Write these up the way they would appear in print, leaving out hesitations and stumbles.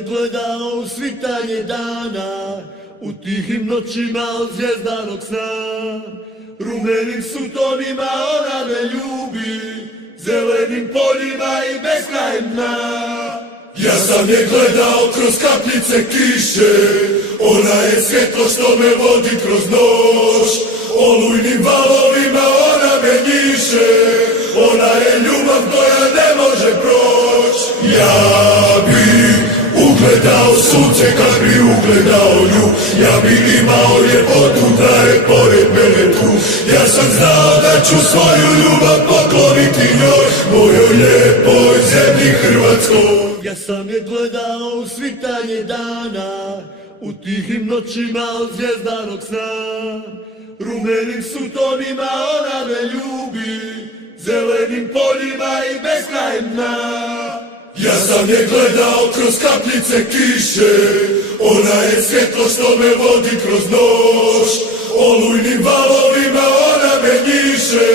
Gledao svitanje dana u tihim noćima od zvjezdanog sna. Rumenim sutonima ona me ljubi, zelenim poljima i beskrajem dna. Ja sam je gledao kroz kapljice kiše, ona je svjetlo što me vodi kroz noć. Olujnim valovima ona me njiše, ona je ljubav koja ne može proć. Ja bi ugledao sunce kad bi ugledao nju, ja bi imao ljepotu da je pored mene tu. Ja sam znao da ću svoju ljubav pokloniti njoj, mojoj lijepoj zemlji Hrvatskoj. Ja sam je gledao u svitanje dana u tihim noćima od zvjezdanog sna. Rumenim sutonima ona me ljubi, zelenim poljima i beskrajem dna. Ja sam je gledao kroz kapljice kiše, ona je svjetlo što me vodi kroz noć. Olujnim valovima ona me njiše,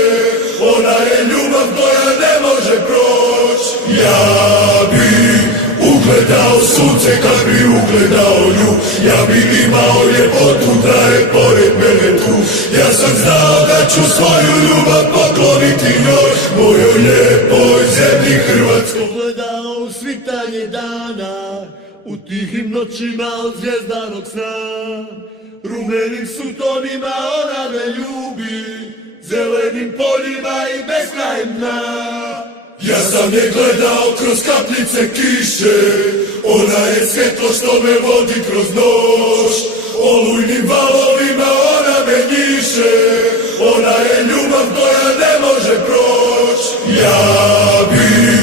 ona je ljubav koja ne može proć. Ja bi ugledao sunce kad bi ugledao nju, ja bi imao ljepotu da je pored mene tu. Ja sam znao da ću svoju ljubav pokloniti njoj, mojoj lijepoj zemlji Hrvatskoj. Gledao u svitanje dana u tihim noćima od zvjezdanog sna. Rumenim sutonima ona me ljubi, zelenim poljima i beskrajem dna. Ja sam je gledao kroz kapljice kiše, ona je svjetlo što me vodi kroz noć. Olujnim valovima ona me njiše, ona je ljubav koja ne može proć. Ja bi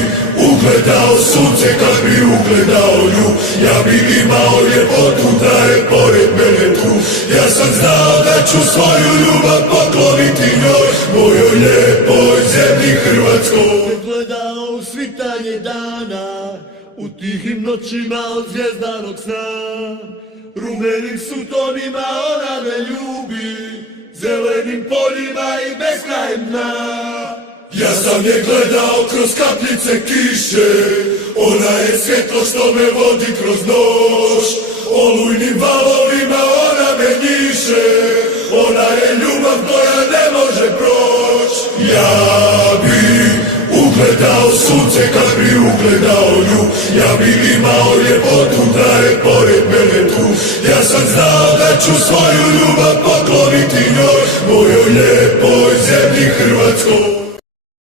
ugledao sunce kad bi ugledao nju, ja bi imao ljepotu da je pored mene tu. Ja sam znao da ću svoju ljubav pokloniti njoj, mojoj lijepoj zemlji Hrvatskoj. Gledao u svitanje dana u tihim noćima od zvjezdanog sna. Rumenim sutonima ona me ljubi, zelenim poljima i beskrajem dna. Ja sam je gledao kroz kapljice kiše, ona je svjetlo što me vodi kroz noć. Olujnim valovima ona me njiše, ona je ljubav koja ne može proć. Ja bi ugledao sunce kad bi ugledao nju, ja bi imao ljepotu da je pored mene tu. Ja sam znao da ću svoju ljubav pokloniti njoj, mojoj lijepoj zemlji Hrvatskoj.